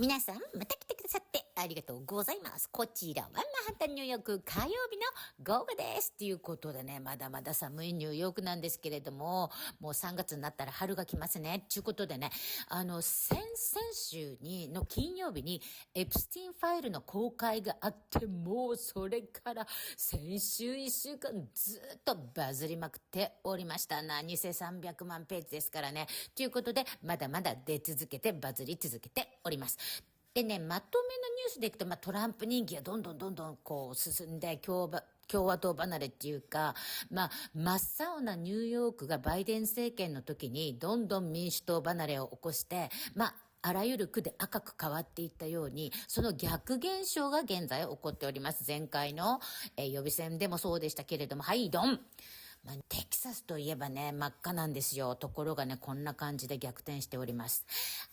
皆さん、また来てくださってありがとうございます。こちらはマンハッタンニューヨーク火曜日の午後です。ということでね、まだまだ寒いニューヨークなんですけれども、もう3月になったら春が来ますね。ということでね、先々週の金曜日にエプスティンファイルの公開があって、もうそれから先週1週間ずっとバズりまくっておりました。何せ300万ページですからね。ということで、まだまだ出続けてバズり続けております。でね、まとめのニュースでいくと、トランプ人気がどんどんこう進んで、共和党離れっていうか、真っ青なニューヨークがバイデン政権の時にどんどん民主党離れを起こして、あらゆる区で赤く変わっていったように、その逆現象が現在起こっております。前回の、予備選でもそうでしたけれども、はい、ドン。テキサスといえばね、真っ赤なんですよ。ところがね、こんな感じで逆転しております。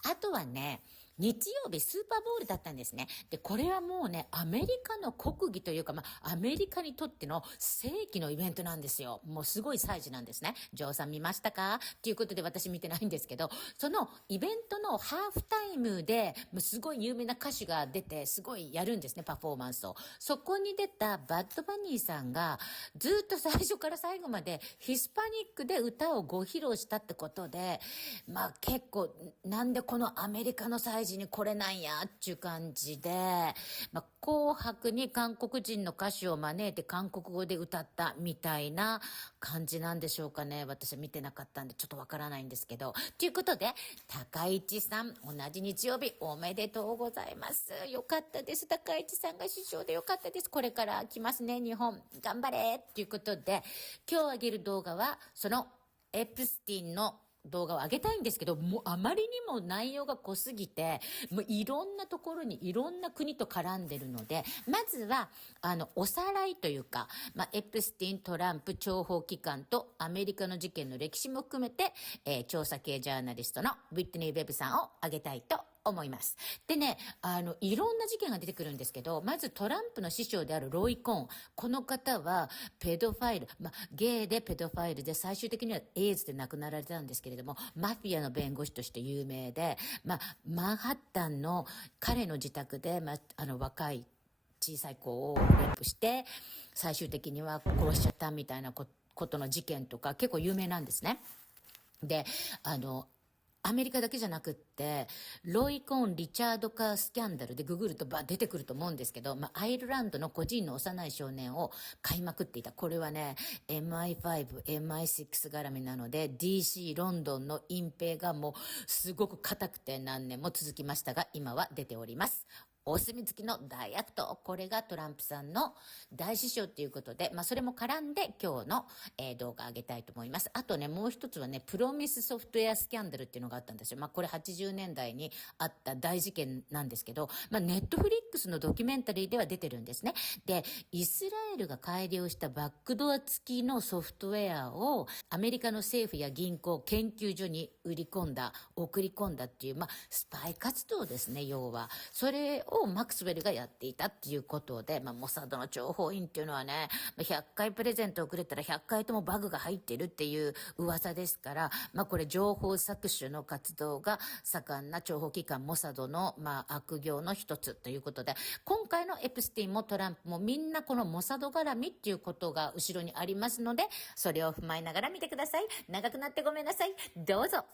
あとはね、日曜日スーパーボウルだったんですね。で、これはもうね、アメリカの国技というか、アメリカにとっての世紀のイベントなんですよ。もうすごい祭事なんですね。ジョーさん見ましたか？ということで私見てないんですけど、そのイベントのハーフタイムで、もうすごい有名な歌手が出て、すごいやるんですね、パフォーマンスを。そこに出たバッドバニーさんが、ずっと最初から最後までヒスパニックで歌をご披露したってことで、結構、なんでこのアメリカの祭事にこれなんやっていう感じで、紅白に韓国人の歌手を招いて韓国語で歌ったみたいな感じなんでしょうかね。私は見てなかったんでちょっとわからないんですけど。ということで、高市さん、同じ日曜日おめでとうございます。よかったです。高市さんが首相でよかったです。これから来ますね、日本。頑張れということで、今日あげる動画は、そのエプスティンの動画を上げたいんですけど、もうあまりにも内容が濃すぎて、もういろんなところにいろんな国と絡んでるので、まずは、おさらいというか、エプスティン、トランプ、諜報機関とアメリカの事件の歴史も含めて、調査系ジャーナリストのウィットニー・ウェブさんを挙げたいと思います。でね、いろんな事件が出てくるんですけど、まずトランプの師匠であるロイ・コーン。この方は、ペドファイル、ゲイでペドファイルで最終的にはエイズで亡くなられたんですけれども、マフィアの弁護士として有名で、マンハッタンの彼の自宅で、若い小さい子をレイプして、最終的には殺しちゃったみたいなことの事件とか結構有名なんですね。で、アメリカだけじゃなくって、ロイ・コーン・リチャード・カースキャンダルでググると出てくると思うんですけど、アイルランドの個人の幼い少年を買いまくっていた。これはね、MI5、MI6 絡みなので、DC、ロンドンの隠蔽がもうすごく固くて何年も続きましたが、今は出ております。お墨付きの大悪党。これがトランプさんの大師匠ということで、それも絡んで今日の、動画上げたいと思います。あとね、もう一つはね、プロミスソフトウェアスキャンダルっていうのがあったんですよ。これ80年代にあった大事件なんですけど、ネットフリックスのドキュメンタリーでは出てるんですね。で、イスラエルが改良したバックドア付きのソフトウェアをアメリカの政府や銀行、研究所に送り込んだっていう、スパイ活動ですね、要は。それをマクスウェルがやっていたっていうことで、モサドの諜報員っていうのはね、100回プレゼントをくれたら100回ともバグが入っているっていう噂ですから、これ情報搾取の活動が盛んな諜報機関モサドの、悪行の一つということで、今回のエプスティンもトランプもみんなこのモサド絡みっていうことが後ろにありますので、それを踏まえながら見てください。長くなってごめんなさい。どうぞ。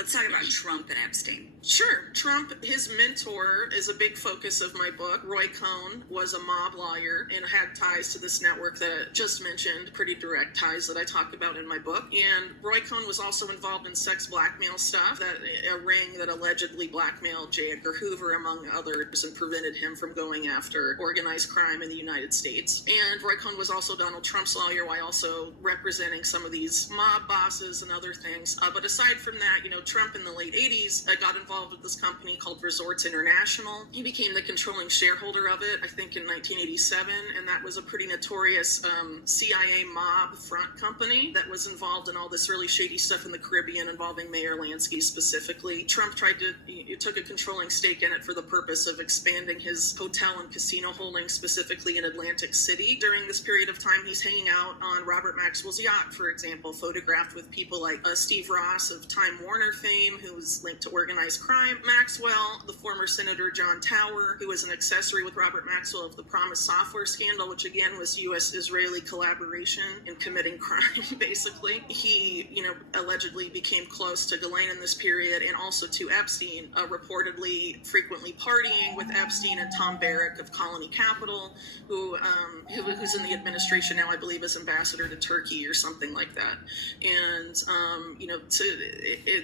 Let's talk about Trump and Epstein. Sure. Trump, his mentor, is a big focus of my book. Roy Cohn was a mob lawyer and had ties to this network that I just mentioned, pretty direct ties that I talk about in my book. And Roy Cohn was also involved in sex blackmail stuff, a ring that allegedly blackmailed J. Edgar Hoover, among others, and prevented him from going after organized crime in the United States. And Roy Cohn was also Donald Trump's lawyer while also representing some of these mob bosses and other things. But aside from that, Trump in the late 80s got involved with this company called Resorts International. He became the controlling shareholder of it, I think in 1987, and that was a pretty notorious CIA mob front company that was involved in all this really shady stuff in the Caribbean involving Mayor Lansky specifically. Trump took a controlling stake in it for the purpose of expanding his hotel and casino holdings specifically in Atlantic City. During this period of time, he's hanging out on Robert Maxwell's yacht, for example, photographed with people like Steve Ross of Time Warner fame, fame, who was linked to organized crime. Maxwell, the former Senator John Tower, who was an accessory with Robert Maxwell of the Promise software scandal, which again was U.S.-Israeli collaboration in committing crime, basically. He, allegedly became close to Ghislaine in this period, and also to Epstein, reportedly frequently partying with Epstein and Tom Barrack of Colony Capital, who's in the administration now, I believe, as ambassador to Turkey or something like that. And,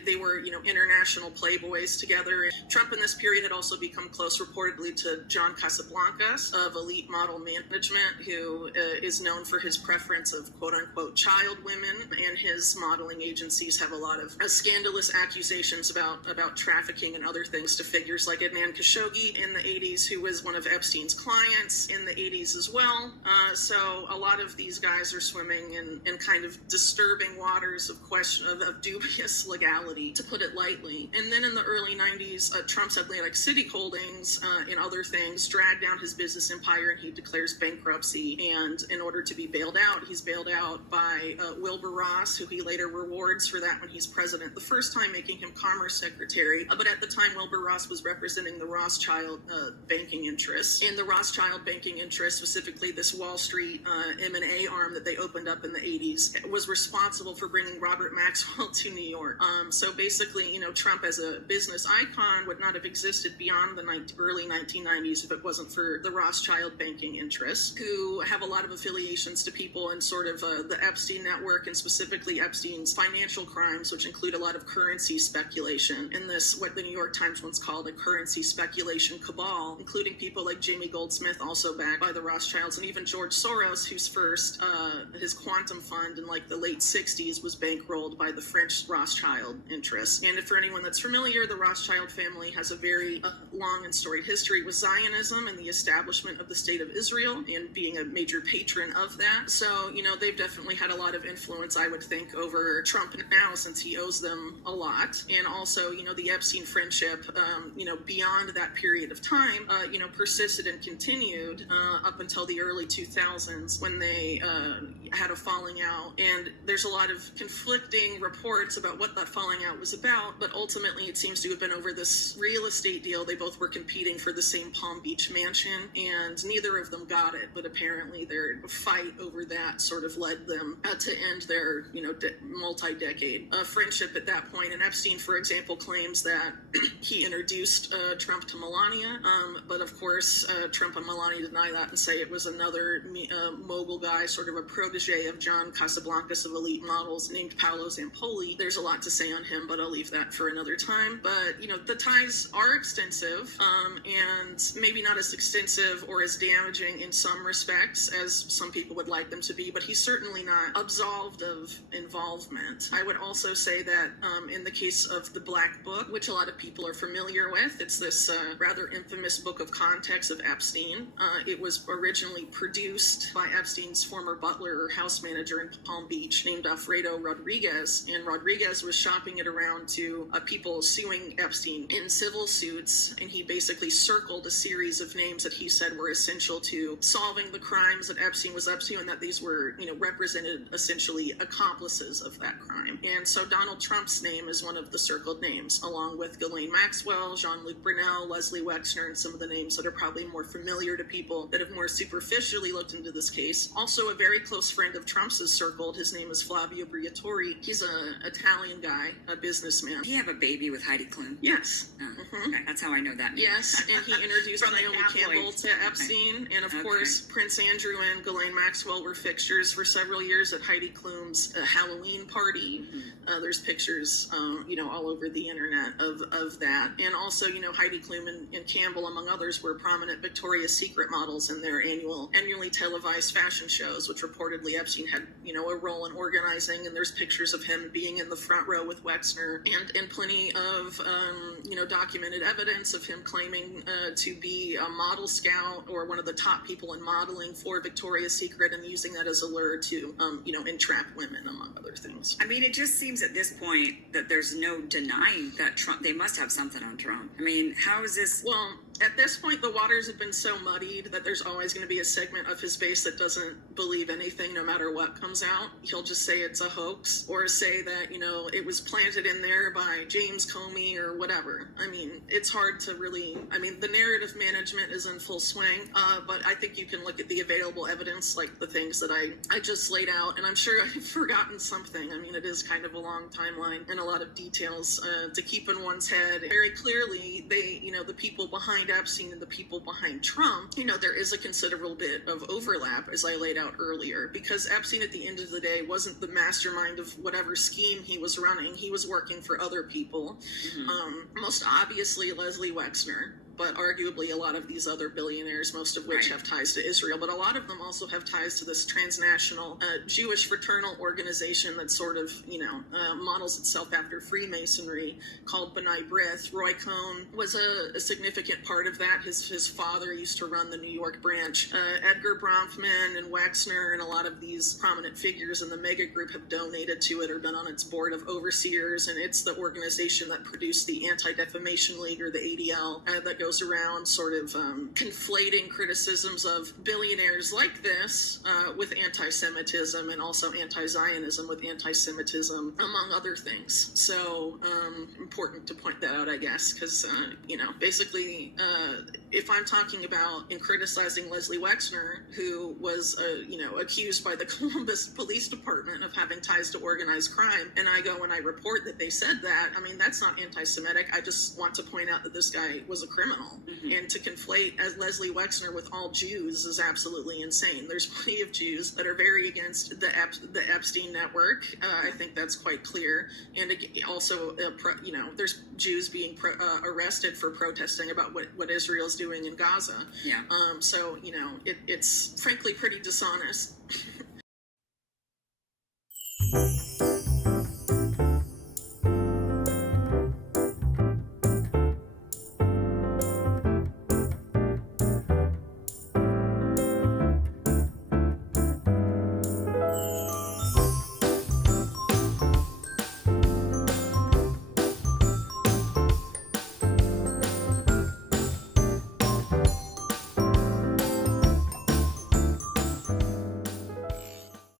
they were, international playboys together. Trump in this period had also become close, reportedly, to John Casablancas of Elite Model Management, who is known for his preference of quote-unquote child women, and his modeling agencies have a lot of scandalous accusations about trafficking and other things to figures like Adnan Khashoggi in the 80s, who was one of Epstein's clients in the 80s as well. So a lot of these guys are swimming in kind of disturbing waters of dubious legality, to put it lightly. And then in the early 90s, Trump's Atlantic City holdings and other things dragged down his business empire, and he declares bankruptcy. And in order to be bailed out, he's bailed out by Wilbur Ross, who he later rewards for that when he's president the first time, making him Commerce Secretary. But at the time, Wilbur Ross was representing the Rothschild banking interests. And the Rothschild banking interests, specifically this Wall Street M&A arm that they opened up in the 80s, was responsible for bringing Robert Maxwell to New York. So basically, Trump as a business icon would not have existed beyond the early 1990s if it wasn't for the Rothschild banking interests, who have a lot of affiliations to people in sort of the Epstein network, and specifically Epstein's financial crimes, which include a lot of currency speculation in this, what the New York Times once called a currency speculation cabal, including people like Jamie Goldsmith, also backed by the Rothschilds, and even George Soros, whose first, his quantum fund in like the late 60s was bankrolled by the French Rothschild interests. And for anyone that's familiar, the Rothschild family has a very long and storied history with Zionism and the establishment of the State of Israel, and being a major patron of that. So, they've definitely had a lot of influence, I would think, over Trump now, since he owes them a lot. And also, the Epstein friendship, beyond that period of time, persisted and continued up until the early 2000s, when they had a falling out. And there's a lot of conflicting reports about what that falling out was about, but ultimately it seems to have been over this real estate deal. They both were competing for the same Palm Beach mansion, and neither of them got it, but apparently their fight over that sort of led them to end their, multi-decade friendship at that point. And Epstein, for example, claims that he introduced Trump to Melania, but of course Trump and Melania deny that and say it was another mogul guy, sort of a protege of John Casablancas of Elite Models, named Paolo Zampoli. There's a lot to say on him, but I'll leave that for another time. But, the ties are extensive, and maybe not as extensive or as damaging in some respects as some people would like them to be, but he's certainly not absolved of involvement. I would also say that in the case of the Black Book, which a lot of people are familiar with, it's this rather infamous book of contacts of Epstein. It was originally produced by Epstein's former butler or house manager in Palm Beach, named Alfredo Rodriguez, and Rodriguez was shopping it around to people suing Epstein in civil suits, and he basically circled a series of names that he said were essential to solving the crimes that Epstein was up to, and that these were, represented essentially accomplices of that crime. And so Donald Trump's name is one of the circled names, along with Ghislaine Maxwell, Jean-Luc Brunel, Leslie Wexner, and some of the names that are probably more familiar to people that have more superficially looked into this case. Also, a very close friend of Trump's is circled. His name is Flavio Briatore. He's an Italian guy, a businessman. Did he have a baby with Heidi Klum? Yes. Oh, okay. That's how I know that name. Yes, and he introduced Naomi Campbell to Epstein. Okay. And of course, Prince Andrew and Ghislaine Maxwell were fixtures for several years at Heidi Klum's Halloween party. There's pictures, all over the internet of that. And also, Heidi Klum and Campbell, among others, were prominent Victoria's Secret models in their annually televised fashion shows, which reportedly Epstein had, a role in organizing. And there's pictures of him being in the front row with Wexner, and plenty of, documented evidence of him claiming to be a model scout or one of the top people in modeling for Victoria's Secret, and using that as a lure to, entrap women, among other things. I mean, it just seems at this point that there's no denying that Trump, they must have something on Trump. I mean, how is this? Well, At this point, the waters have been so muddied that there's always going to be a segment of his base that doesn't believe anything no matter what comes out. He'll just say it's a hoax or say that, it was planted in there by James Comey or whatever. I mean, it's hard to really, the narrative management is in full swing, but I think you can look at the available evidence, like the things that I just laid out, and I'm sure I've forgotten something. It is kind of a long timeline and a lot of details to keep in one's head. Very clearly, the people behind Epstein and the people behind Trump, there is a considerable bit of overlap, as I laid out earlier, because Epstein at the end of the day wasn't the mastermind of whatever scheme he was running. He was working for other people, most obviously Leslie Wexner, but arguably a lot of these other billionaires, most of which have ties to Israel, but a lot of them also have ties to this transnational Jewish fraternal organization that sort of, models itself after Freemasonry called B'nai B'rith. Roy Cohn was a significant part of that. His father used to run the New York branch. Edgar Bronfman and Wexner and a lot of these prominent figures in the mega group have donated to it or been on its board of overseers, and it's the organization that produced the Anti-Defamation League, or the ADL, that goes around sort of conflating criticisms of billionaires like this with anti-Semitism, and also anti-Zionism with anti-Semitism, among other things. So important to point that out, I guess, because, basically, if I'm talking about and criticizing Leslie Wexner, who was, accused by the Columbus Police Department of having ties to organized crime, and I go and I report that they said that, that's not anti-Semitic. I just want to point out that this guy was a criminal. And to conflate as Leslie Wexner with all Jews is absolutely insane. There's plenty of Jews that are very against the Epstein network. I think that's quite clear. And also, there's Jews being arrested for protesting about what Israel's doing in Gaza. Yeah. So, it's frankly pretty dishonest.